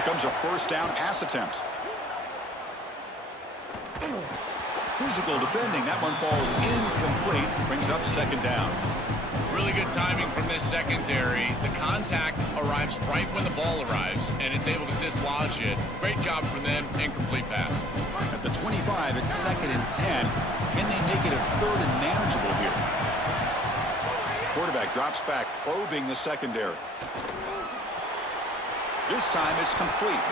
Here comes a first down pass attempt. Physical defending. That one falls incomplete. Brings up second down. Really good timing from this secondary. The contact arrives right when the ball arrives, and it's able to dislodge it. Great job from them. Incomplete pass. At the 25, it's 2nd and 10. Can they make it a 3rd and manageable here? Quarterback drops back, probing the secondary. This time it's complete.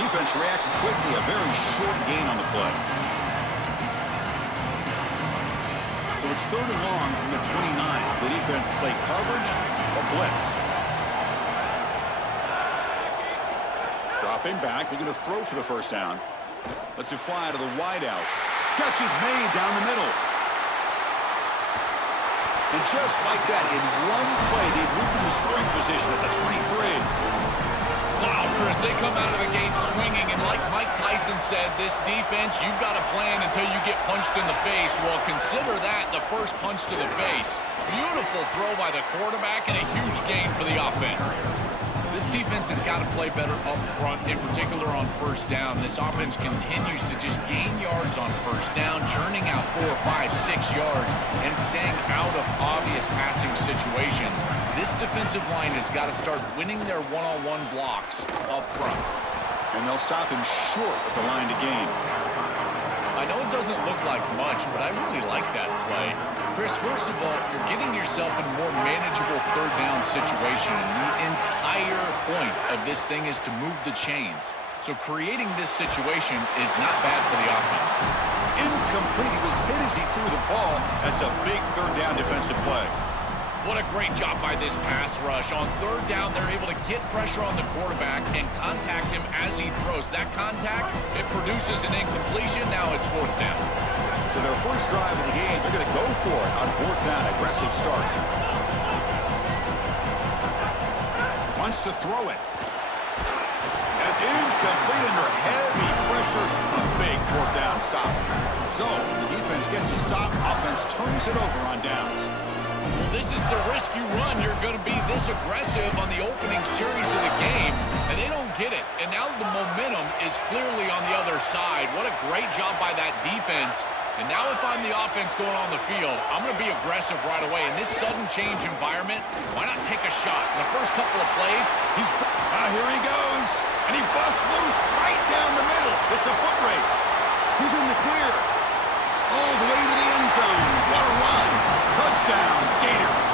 Defense reacts quickly. A very short gain on the play. So it's 3rd and long from the 29. The defense play coverage or blitz. Dropping back. They're going to throw for the first down. Lets it fly to the wideout. Catch is made down the middle. And just like that, in one play, they moved into scoring position at the 23. Wow, Chris, they come out of the gate swinging, and like Mike Tyson said, this defense, you've got to plan until you get punched in the face. Well, consider that the first punch to the face. Beautiful throw by the quarterback and a huge gain for the offense. This defense has got to play better up front, in particular on first down. This offense continues to just gain yards on first down, churning out 4, 5, 6 yards, and staying out of obvious passing situations. This defensive line has got to start winning their one-on-one blocks up front. And they'll stop him short of the line to gain. I know it doesn't look like much, but I really like that play. Chris, first of all, you're getting yourself in a more manageable 3rd down situation. And the entire point of this thing is to move the chains. So creating this situation is not bad for the offense. Incomplete. He was hit as he threw the ball. That's a big 3rd down defensive play. What a great job by this pass rush. On 3rd down, they're able to get pressure on the quarterback and contact him as he throws. That contact, it produces an incompletion. Now it's 4th down. So their first drive of the game, they're going to go for it on 4th down. Aggressive start. Wants to throw it. And it's incomplete under heavy pressure. A big 4th down stop. So the defense gets a stop. Offense turns it over on downs. Well, this is the risk you run. You're going to be this aggressive on the opening series of the game, and they don't get it. And now the momentum is clearly on the other side. What a great job by that defense. And now if I'm the offense going on the field, I'm going to be aggressive right away. In this sudden change environment, why not take a shot? In the first couple of plays, here he goes. And he busts loose right down the middle. It's a foot race. Who's in the clear? All the way to the end zone. What a run. Touchdown, Gators.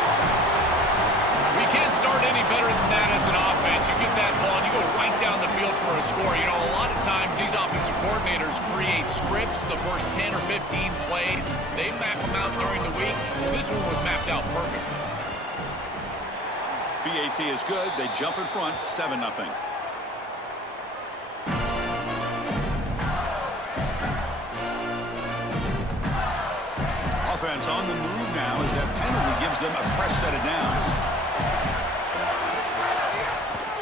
We can't start any better than that as an offense. You get that ball and you go right down the field for a score. You know, a lot of times these offensive coordinators create scripts, the first 10 or 15 plays. They map them out during the week. Well, this one was mapped out perfectly. BAT is good. They jump in front, 7-0. Offense on the move now as that penalty gives them a fresh set of downs.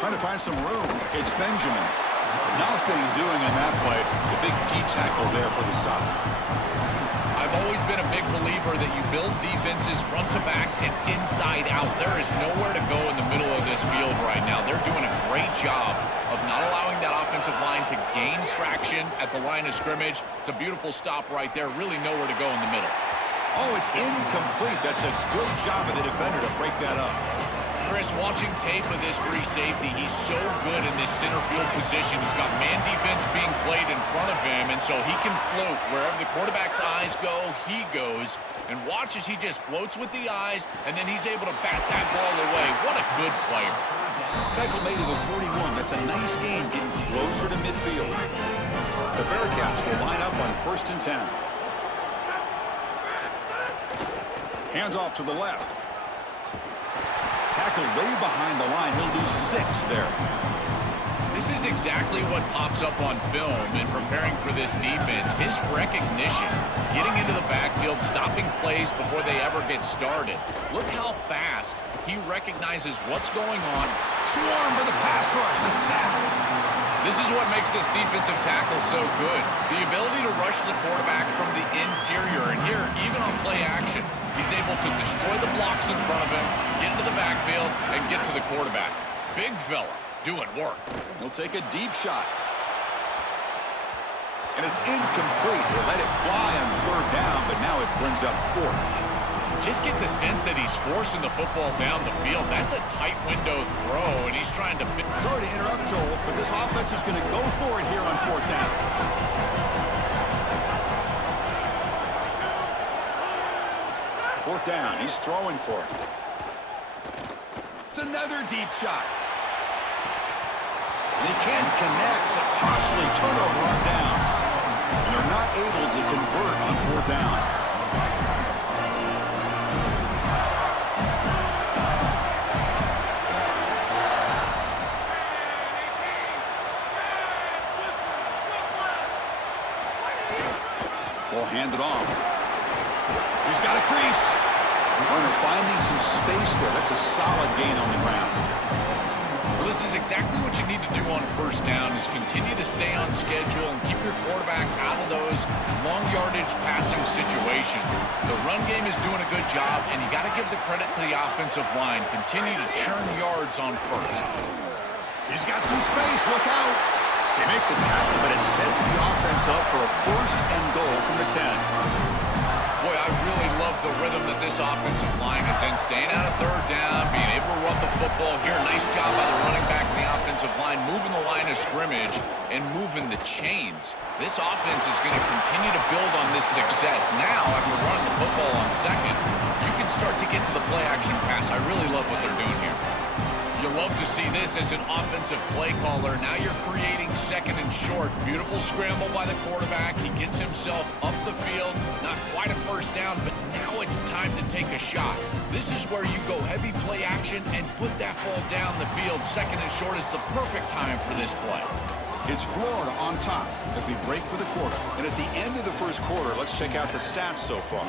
Trying to find some room. It's Benjamin. Nothing doing on that play. The big D tackle there for the stop. I've always been a big believer that you build defenses front to back and inside out. There is nowhere to go in the middle of this field right now. They're doing a great job of not allowing that offensive line to gain traction at the line of scrimmage. It's a beautiful stop right there. Really nowhere to go in the middle. Oh, it's incomplete. That's a good job of the defender to break that up. Chris, watching tape of this free safety, he's so good in this center field position. He's got man defense being played in front of him, and so he can float. Wherever the quarterback's eyes go, he goes. And watch as he just floats with the eyes, and then he's able to bat that ball away. What a good player. Tackle made to the 41. That's a nice game getting closer to midfield. The Bearcats will line up on 1st and 10. Hands off to the left. Tackle way behind the line. He'll lose 6 there. This is exactly what pops up on film in preparing for this defense. His recognition, getting into the backfield, stopping plays before they ever get started. Look how fast he recognizes what's going on. Swarm for the pass rush. The sack. This is what makes this defensive tackle so good. The ability to rush the quarterback from the interior. And here, even on play action, he's able to destroy the blocks in front of him, get into the backfield, and get to the quarterback. Big fella doing work. He'll take a deep shot. And it's incomplete. They let it fly on 3rd down, but now it brings up 4th. Just get the sense that he's forcing the football down the field. That's a tight window throw, and he's trying to fit. Sorry to interrupt, Joel, but this offense is going to go for it here on 4th down. Fourth down. He's throwing for it. It's another deep shot. And he can't connect. A costly turnover on downs. And they're not able to convert on 4th down. Will hand it off. He's got a crease. Runner finding some space there. That's a solid gain on the ground. Well, this is exactly what you need to do on 1st down is continue to stay on schedule and keep your quarterback out of those long yardage passing situations. The run game is doing a good job, and you got to give the credit to the offensive line. Continue to churn yards on 1st. He's got some space. Look out. They make the tackle, but it sets the offense up for a 1st and goal from the 10. Boy, I really love the rhythm that this offensive line is in. Staying out of 3rd down, being able to run the football here. Nice job by the running back and the offensive line, moving the line of scrimmage and moving the chains. This offense is going to continue to build on this success. Now, after running the football on 2nd, you can start to get to the play-action pass. I really love what they're doing here. You love to see this as an offensive play caller. Now you're creating 2nd and short. Beautiful scramble by the quarterback. He gets himself up the field. Not quite a 1st down, but now it's time to take a shot. This is where you go heavy play action and put that ball down the field. 2nd and short is the perfect time for this play. It's Florida on top as we break for the quarter. And at the end of the 1st quarter, let's check out the stats so far.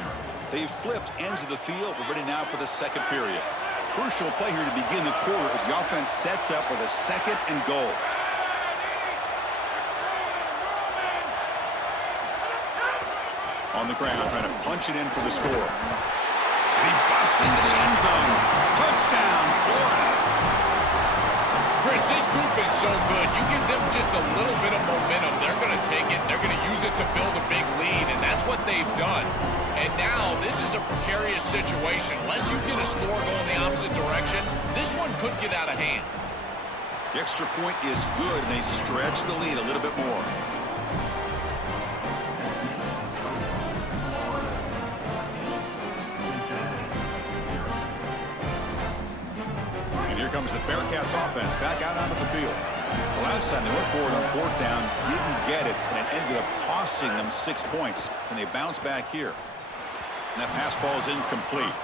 They've flipped ends of the field. We're ready now for the 2nd period. Crucial play here to begin the quarter as the offense sets up with a 2nd and goal. On the ground, trying to punch it in for the score. And he busts into the end zone. Touchdown, Florida. Chris, this group is so good. You give them just a little bit of momentum. They're going to take it. They're going to use it to build a big lead, and that's what they've done. And now this is a precarious situation. Unless you get a score going the opposite direction, this one could get out of hand. The extra point is good, and they stretch the lead a little bit more. And here comes the Bearcats offense back out onto the field. The last time they went forward on 4th down, didn't get it, and it ended up costing them 6 points. And they bounce back here. And that pass ball is incomplete.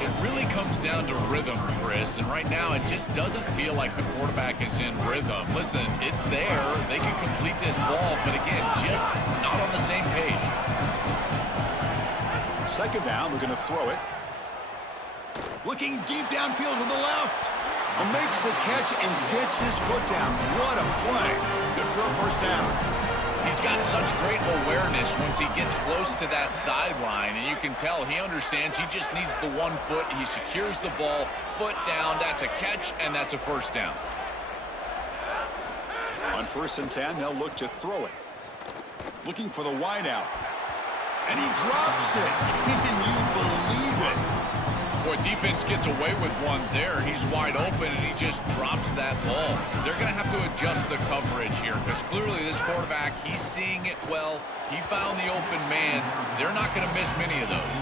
It really comes down to rhythm, Chris, and right now it just doesn't feel like the quarterback is in rhythm. Listen, it's there. They can complete this ball, but again, just not on the same page. second down, we're going to throw it. Looking deep downfield to the left. Makes the catch and gets his foot down. What a play. Good for a first down. He's got such great awareness once he gets close to that sideline, and you can tell he understands he just needs the 1 foot. He secures the ball, foot down. That's a catch, and that's a first down. On 1st and 10, they'll look to throw it. Looking for the wide out. And he drops it. Can you believe it? Boy, defense gets away with one there. He's wide open, and he just drops that ball. They're going to have to adjust the coverage here because clearly this quarterback, he's seeing it well. He found the open man. They're not going to miss many of those.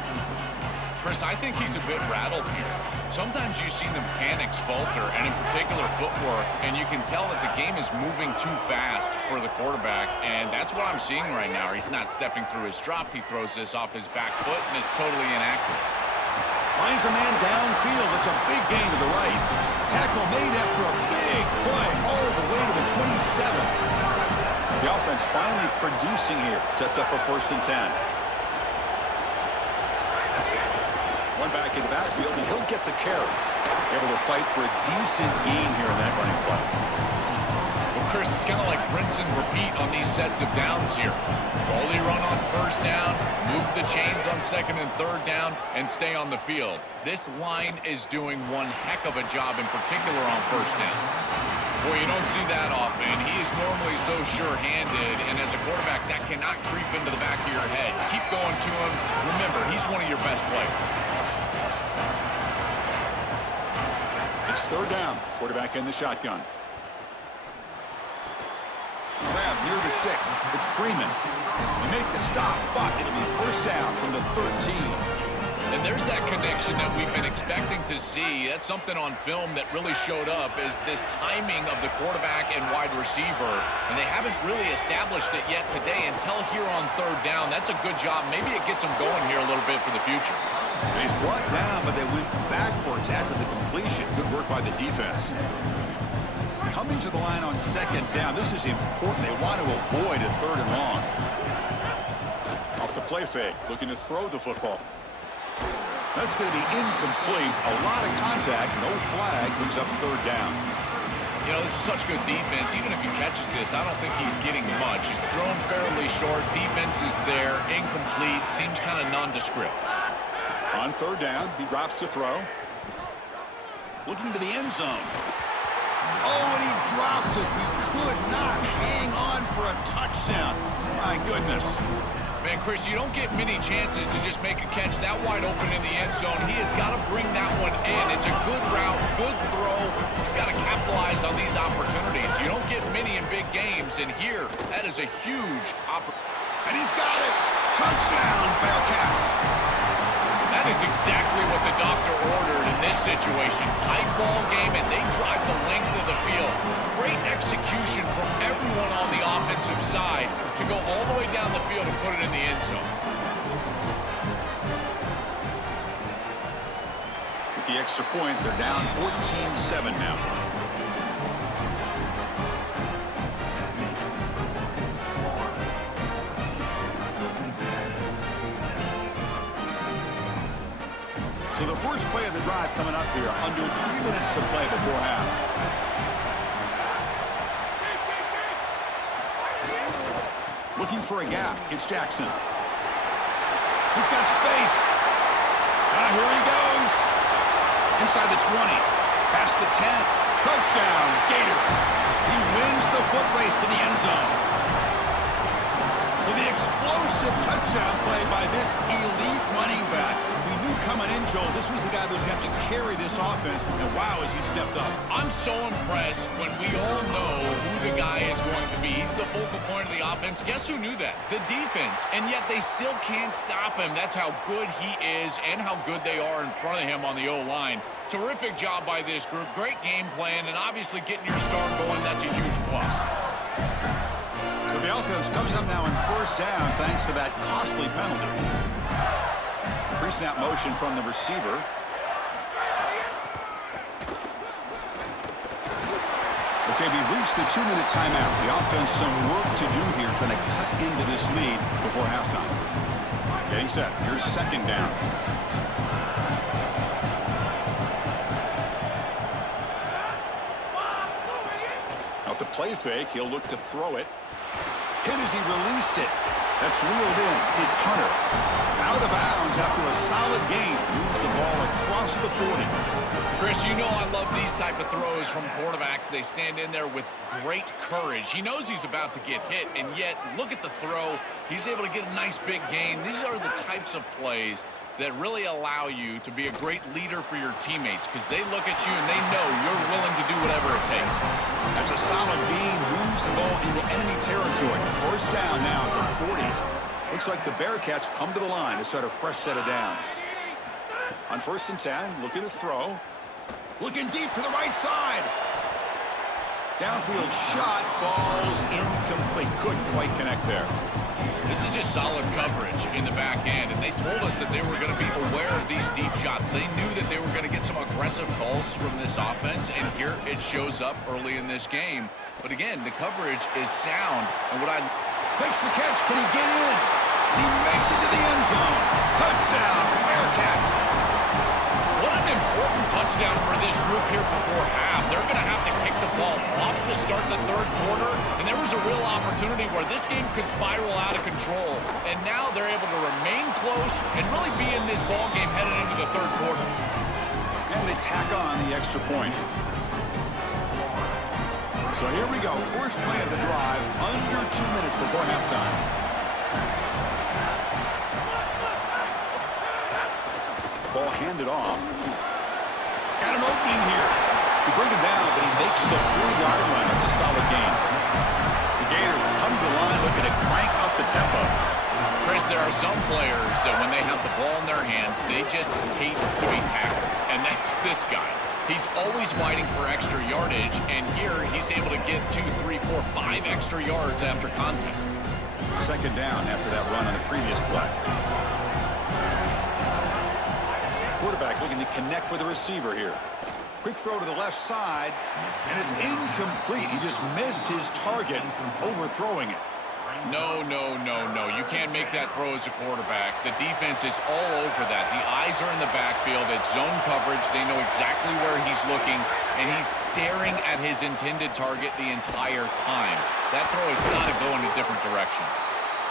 Chris, I think he's a bit rattled here. Sometimes you see the mechanics falter, and in particular footwork, and you can tell that the game is moving too fast for the quarterback, and that's what I'm seeing right now. He's not stepping through his drop. He throws this off his back foot, and it's totally inaccurate. Finds a man downfield. It's a big gain to the right. Tackle made after a big play all the way to the 27. The offense finally producing here. Sets up a 1st and 10. One back in the backfield, and he'll get the carry. Able to fight for a decent gain here in that running play. Well, Chris, it's kind of like rinse and repeat on these sets of downs here. Only run on 1st down, move the chains on 2nd and 3rd down, and stay on the field. This line is doing one heck of a job, in particular on 1st down. Boy, you don't see that often. He is normally so sure-handed, and as a quarterback, that cannot creep into the back of your head. Keep going to him. Remember, he's one of your best players. It's 3rd down. Quarterback in the shotgun. Grab near the sticks. It's Freeman. They make the stop, but it'll be 1st down from the 13. And there's that connection that we've been expecting to see. That's something on film that really showed up, is this timing of the quarterback and wide receiver. And they haven't really established it yet today until here on 3rd down. That's a good job. Maybe it gets them going here a little bit for the future. He's brought down, but they went backwards after the completion. Good work by the defense. Coming to the line on 2nd down. This is important. They want to avoid a 3rd and long. Off the play fake. Looking to throw the football. That's going to be incomplete. A lot of contact. No flag. Brings up 3rd down. You know, this is such good defense. Even if he catches this, I don't think he's getting much. It's thrown fairly short. Defense is there. Incomplete. Seems kind of nondescript. On 3rd down, he drops to throw. Looking to the end zone. Oh, and he dropped it. He could not hang on for a touchdown. My goodness. Man, Chris, you don't get many chances to just make a catch that wide open in the end zone. He has got to bring that one in. It's a good route, good throw. You've got to capitalize on these opportunities. You don't get many in big games, and here, that is a huge opportunity. And he's got it. Touchdown, Bearcats. That is exactly what the doctor ordered in this situation. Tight ball game, and they drive the length of the field. Great execution from everyone on the offensive side to go all the way down the field and put it in the end zone. With the extra point, they're down 14-7 now. So the first play of the drive coming up here, under 3 minutes to play before half. Looking for a gap. It's Jackson. He's got space. Here he goes. Inside the 20. Past the 10. Touchdown, Gators. He wins the foot race to the end zone. So the explosive touchdown play by this elite running back. We knew coming in, Joel, this was the guy that was going to have to carry this offense, and wow, has he stepped up. I'm so impressed when we all know who the guy is going to be. He's the focal point of the offense. Guess who knew that? The defense. And yet they still can't stop him. That's how good he is and how good they are in front of him on the O-line. Terrific job by this group. Great game plan, and obviously getting your star going, that's a huge plus. So the offense comes up now in 1st down thanks to that costly penalty. Pre-snap motion from the receiver. Okay, we reached the 2-minute timeout. The offense some work to do here trying to cut into this lead before halftime. Getting set. Here's second down. Off the play fake, he'll look to throw it. Hit as he released it. That's reeled in. It's Hunter. Out of bounds after a solid gain. Moves the ball across the 40. Chris, you know I love these type of throws from quarterbacks. They stand in there with great courage. He knows he's about to get hit, and yet look at the throw. He's able to get a nice big gain. These are the types of plays that really allow you to be a great leader for your teammates because they look at you and they know you're willing to do whatever it takes. That's a solid gain. Moves the ball into enemy territory. First down now at the 40. Looks like the Bearcats come to the line to start a fresh set of downs. On 1st and 10, looking to throw. Looking deep to the right side. Downfield shot falls incomplete. Couldn't quite connect there. This is just solid coverage in the back end, and they told us that they were going to be aware of these deep shots. They knew that they were going to get some aggressive calls from this offense, and here it shows up early in this game. But again, the coverage is sound, and what I makes the catch. Can he get in? He makes it to the end zone. Touchdown, Bearcats. What an important touchdown for this group here before half. They're going to have to kick the ball off to start the third quarter, and there was a real opportunity where this game could spiral out of control. And now they're able to remain close and really be in this ball game headed into the third quarter. And they tack on the extra point. So here we go. First play of the drive, under 2 minutes before halftime. Ball handed off. Got an opening here. They bring him down, but he makes the 4-yard line. That's a solid gain. The Gators come to the line looking to crank up the tempo. Chris, there are some players that when they have the ball in their hands, they just hate to be tackled. And that's this guy. He's always fighting for extra yardage, and here he's able to get 2, 3, 4, 5 extra yards after contact. Second down after that run on the previous play. Quarterback looking to connect with the receiver here. Quick throw to the left side, and it's incomplete. He just missed his target, overthrowing it. No. You can't make that throw as a quarterback. The defense is all over that. The eyes are in the backfield. It's zone coverage. They know exactly where he's looking, and he's staring at his intended target the entire time. That throw has got to go in a different direction.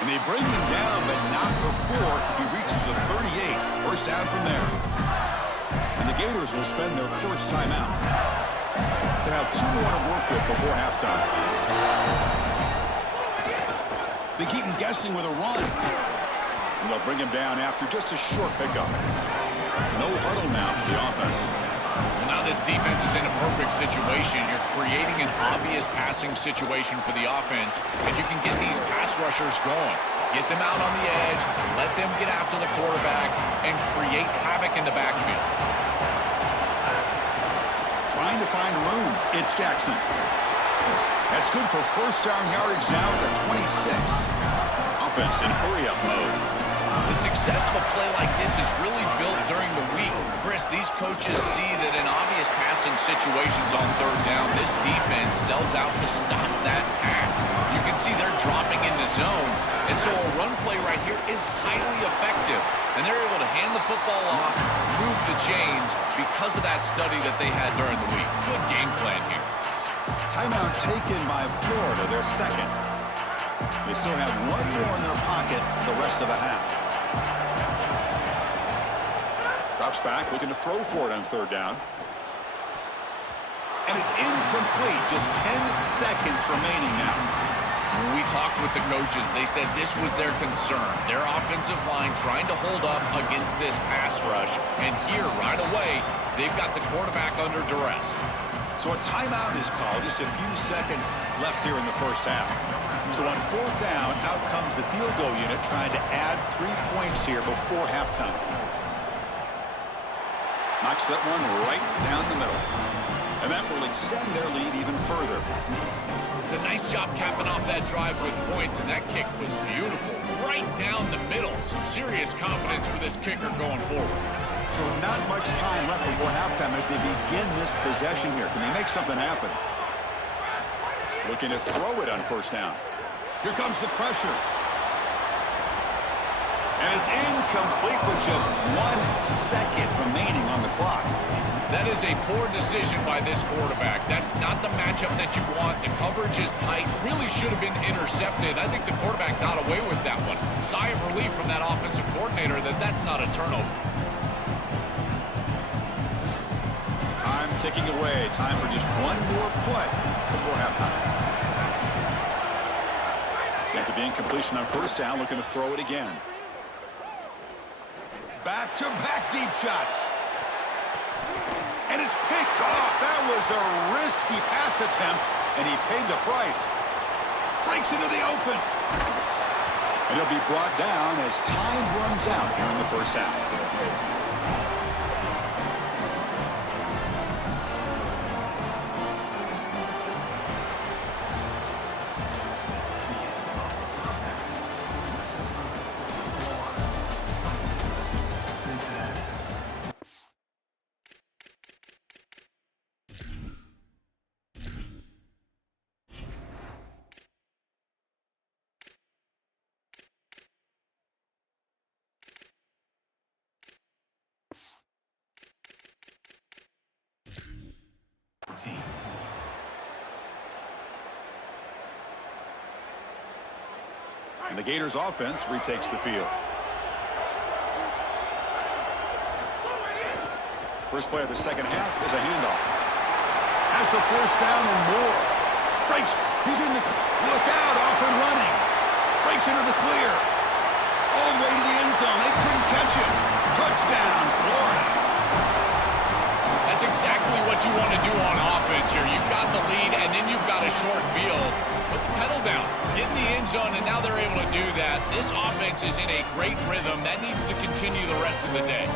And they bring him down, but not before he reaches the 38. First down from there. And the Gators will spend their first timeout. They have 2 more to work with before halftime. They keep him guessing with a run. And they'll bring him down after just a short pickup. No huddle now for the offense. Well, now this defense is in a perfect situation. You're creating an obvious passing situation for the offense, and you can get these pass rushers going. Get them out on the edge, let them get after the quarterback, and create havoc in the backfield. Trying to find room. It's Jackson. That's good for first down yardage now at the 26. Offense in hurry-up mode. A successful play like this is really built during the week. Chris, these coaches see that in obvious passing situations on third down, this defense sells out to stop that pass. You can see they're dropping in the zone, and so a run play right here is highly effective. And they're able to hand the football off, move the chains because of that study that they had during the week. Good game plan here. Timeout taken by Florida, their second. They still have 1 more in their pocket for the rest of the half. Drops back, looking to throw for it on third down. And it's incomplete. Just 10 seconds remaining now. When we talked with the coaches, they said this was their concern. Their offensive line trying to hold up against this pass rush. And here, right away, they've got the quarterback under duress. So a timeout is called. Just a few seconds left here in the first half. So on fourth down, out comes the field goal unit trying to add 3 points here before halftime. Knocks that one right down the middle. And that will extend their lead even further. It's a nice job capping off that drive with points, and that kick was beautiful. Right down the middle. Some serious confidence for this kicker going forward. So not much time left before halftime as they begin this possession here. Can they make something happen? Looking to throw it on first down. Here comes the pressure. And it's incomplete with just 1 second remaining on the clock. That is a poor decision by this quarterback. That's not the matchup that you want. The coverage is tight. Really should have been intercepted. I think the quarterback got away with that one. Sigh of relief from that offensive coordinator that that's not a turnover. Time ticking away. Time for just one more play before halftime. After the incompletion on first down, looking to throw it again. Back-to-back deep shots. And it's picked off. That was a risky pass attempt, and he paid the price. Breaks into the open. And he'll be brought down as time runs out here in the first half. And the Gators offense retakes the field. First play of the second half is a handoff. Has the first down and more. Breaks. He's in the... Look out, off and running. Breaks into the clear. All the way to the end zone. They couldn't catch him. Touchdown, Florida. That's exactly what you want to do on offense here. You've got the lead, and then you've got a short field. Put the pedal down. Get in the end zone, and now they're able to do that. This offense is in a great rhythm. That needs to continue the rest of the day.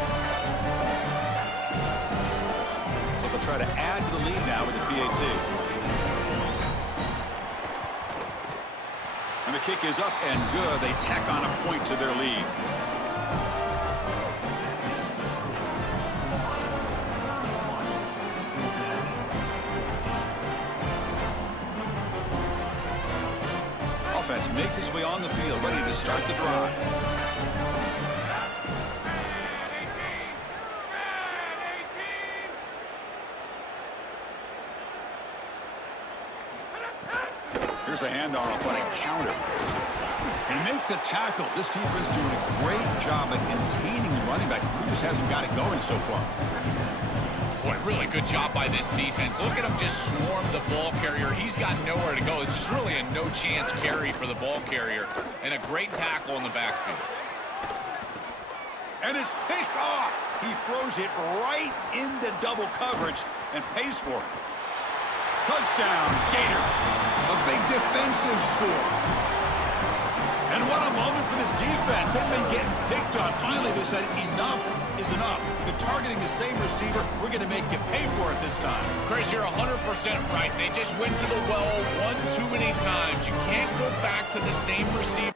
So they'll try to add to the lead now with the PAT. And the kick is up and good. They tack on a point to their lead. Offense makes its way on the field, ready to start the drive. Here's a handoff on a counter. And make the tackle. This defense doing a great job at containing the running back. He just hasn't got it going so far. Boy, really good job by this defense. Look at him just swarm the ball carrier. He's got nowhere to go. It's just really a no-chance carry for the ball carrier. And a great tackle in the backfield. And it's picked off. He throws it right into double coverage and pays for it. Touchdown, Gators. A big defensive score. And what a moment for this defense. They've been getting picked on. Finally, they said enough is enough. They're targeting the same receiver. We're going to make you pay for it this time. Chris, you're 100% right. They just went to the well one too many times. You can't go back to the same receiver.